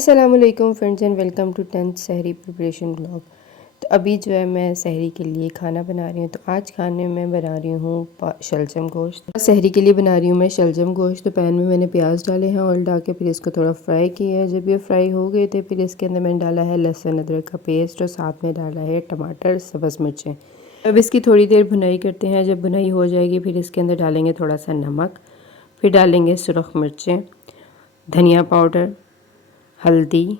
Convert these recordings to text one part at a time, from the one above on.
अस्सलामुअलैकुम friends and welcome to 10th सहरी preparation blog. तो अभी जो है मैं सहरी के लिए खाना बना रही हूँ। तो आज खाने में बना रही हूँ शलजम गोश्त। सहरी के लिए बना रही हूँ मैं शलजम गोश्त। तो पैन में मैंने प्याज डाले हैं, ऑयल डाल के फिर इसको थोड़ा फ्राई किया है। जब ये फ्राई हो गए थे फिर इसके अंदर मैंने डाला है लहसुन अदरक का पेस्ट और साथ में डाला है टमाटर सब्ज़ मिर्चें। अब इसकी थोड़ी देर भुनाई करते हैं। जब भुनाई हो जाएगी फिर इसके अंदर डालेंगे थोड़ा सा नमक, फिर डालेंगे सुरख मिर्चें, धनिया पाउडर, हल्दी,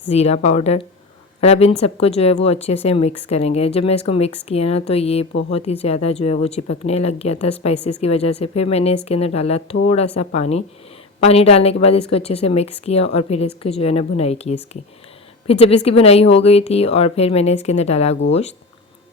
ज़ीरा पाउडर। और अब इन सबको जो है वो अच्छे से मिक्स करेंगे। जब मैं इसको मिक्स किया ना तो ये बहुत ही ज़्यादा जो है वो चिपकने लग गया था स्पाइसेस की वजह से। फिर मैंने इसके अंदर डाला थोड़ा सा पानी। पानी डालने के बाद इसको अच्छे से मिक्स किया और फिर इसको जो है ना भुनाई की इसकी। फिर जब इसकी भुनाई हो गई थी और फिर मैंने इसके अंदर डाला गोश्त।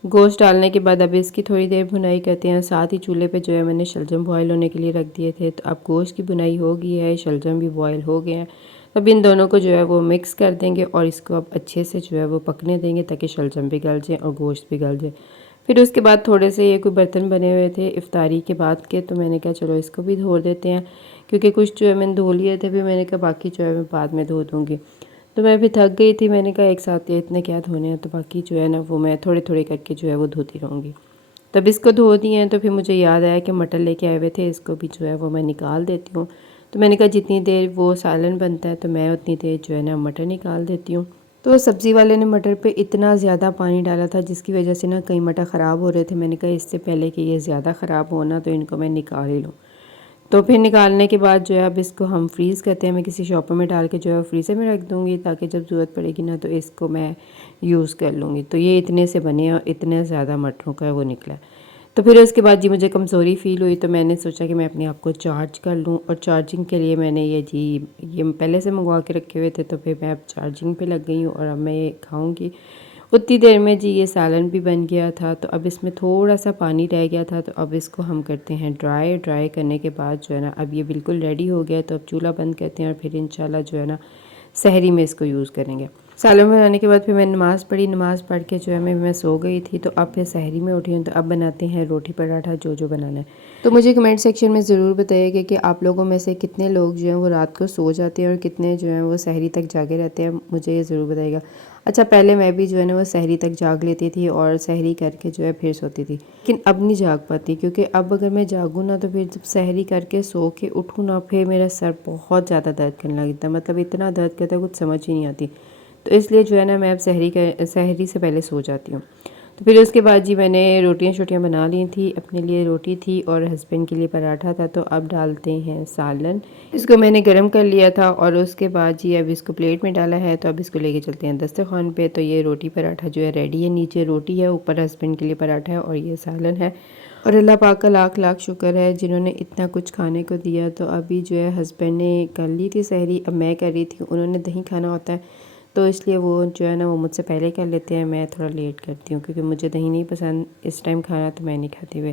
गोश्त डालने के बाद अब इसकी थोड़ी देर भुनाई करते हैं। साथ ही चूल्हे पे जो है मैंने शलजम बॉयल होने के लिए रख दिए थे। तो अब गोश्त की भुनाई हो गई है, शलजम भी बॉयल हो गए हैं। अब इन दोनों को जो है वो मिक्स कर देंगे और इसको अब अच्छे से जो है वो पकने देंगे ताकि शलजम भी गल जाए और गोश्त भी गल जाए। फिर उसके बाद थोड़े से ये कोई बर्तन बने हुए थे इफ्तारी के बाद के, तो मैंने कहा चलो इसको भी धो देते हैं, क्योंकि कुछ जो है मैंने धो लिए थे। फिर मैंने कहा बाकी जो है मैं बाद में धो दूँगी। तो मैं भी थक गई थी, मैंने कहा एक साथ ये इतने क्या धोने हैं, तो बाकी जो है ना वो मैं थोड़े थोड़े करके जो है वो धोती रहूँगी। तब इसको धो दिए हैं तो फिर मुझे याद आया कि मटर लेके आए हुए थे, इसको भी जो है वो मैं निकाल देती हूँ। तो मैंने कहा जितनी देर वो सालन बनता है तो मैं उतनी देर जो है ना मटर निकाल देती हूँ। तो सब्ज़ी वाले ने मटर पे इतना ज़्यादा पानी डाला था जिसकी वजह से ना कई मटर ख़राब हो रहे थे। मैंने कहा इससे पहले कि ये ज़्यादा ख़राब होना तो इनको मैं निकाल ही लूँ। तो फिर निकालने के बाद जो है अब इसको हम फ्रीज़ करते हैं। मैं किसी शॉपर में डाल के जो है फ्रीज़र में रख दूँगी ताकि जब ज़रूरत पड़ेगी ना तो इसको मैं यूज़ कर लूँगी। तो ये इतने से बने और इतने ज़्यादा मटरों का वो निकला। तो फिर उसके बाद जी मुझे कमज़ोरी फ़ील हुई तो मैंने सोचा कि मैं अपने आप को चार्ज कर लूँ। और चार्जिंग के लिए मैंने ये पहले से मंगवा के रखे हुए थे। तो फिर मैं अब चार्जिंग पे लग गई हूँ और अब मैं ये खाऊँगी। उतनी देर में जी ये सालन भी बन गया था। तो अब इसमें थोड़ा सा पानी रह गया था, तो अब इसको हम करते हैं ड्राई करने के बाद जो है ना अब ये बिल्कुल रेडी हो गया। तो अब चूल्हा बंद करते हैं और फिर इंशाल्लाह जो है ना सहरी में इसको यूज़ करेंगे। सालन बनाने के बाद फिर मैंने नमाज़ पढ़ी, नमाज़ पढ़ के जो है मैं सो गई थी। तो अब फिर सहरी में उठी हूँ। तो अब बनाते हैं रोटी पराठा जो बनाना है। तो मुझे कमेंट सेक्शन में ज़रूर बताइएगा कि आप लोगों में से कितने लोग जो हैं वो रात को सो जाते हैं और कितने जो हैं वो सहरी तक जागे रहते हैं, मुझे ये ज़रूर बताइएगा। अच्छा, पहले मैं भी जो है ना वो सहरी तक जाग लेती थी और सहरी करके जो है फिर सोती थी, लेकिन अब नहीं जाग पाती, क्योंकि अब अगर मैं जागूँ ना तो फिर जब सहरी करके सो के उठूँ ना फिर मेरा सर बहुत ज़्यादा दर्द करने लगता है। मतलब इतना दर्द करता है कुछ समझ ही नहीं आती। तो इसलिए जो है ना मैं अब सहरी से पहले सो जाती हूँ। तो फिर उसके बाद जी मैंने रोटियां शोटियाँ बना ली थी। अपने लिए रोटी थी और हस्बैंड के लिए पराठा था। तो अब डालते हैं सालन। इसको मैंने गरम कर लिया था और उसके बाद जी अब इसको प्लेट में डाला है। तो अब इसको लेके चलते हैं दस्तरखान पे। तो ये रोटी पराठा जो है रेडी है। नीचे रोटी है, ऊपर हस्बैंड के लिए पराठा है और ये सालन है। और अल्लाह पाक का लाख लाख शुक्र है जिन्होंने इतना कुछ खाने को दिया। तो अभी जो है हस्बैंड ने कर ली थी सहरी, अब मैं कर रही थी। उन्होंने दही खाना होता है तो इसलिए वो जो है ना वो मुझसे पहले कर लेते हैं, मैं थोड़ा लेट करती हूँ क्योंकि मुझे दही नहीं पसंद इस टाइम खाना, तो मैं नहीं खाती हुए।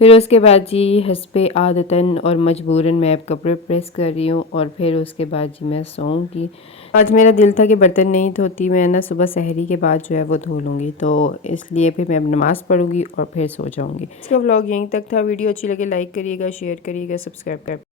फिर उसके बाद जी हस्बे आदतन और मजबूरन मैं अब कपड़े प्रेस कर रही हूँ और फिर उसके बाद जी मैं सोऊंगी। आज मेरा दिल था कि बर्तन नहीं धोती, मैं ना सुबह सहरी के बाद जो है वो धो लूँगी। तो इसलिए फिर मैं अब नमाज़ पढ़ूँगी और फिर सो जाऊँगी। इसका व्लॉग यहीं तक था। वीडियो अच्छी लगे लाइक करिएगा, शेयर करिएगा, सब्सक्राइब कर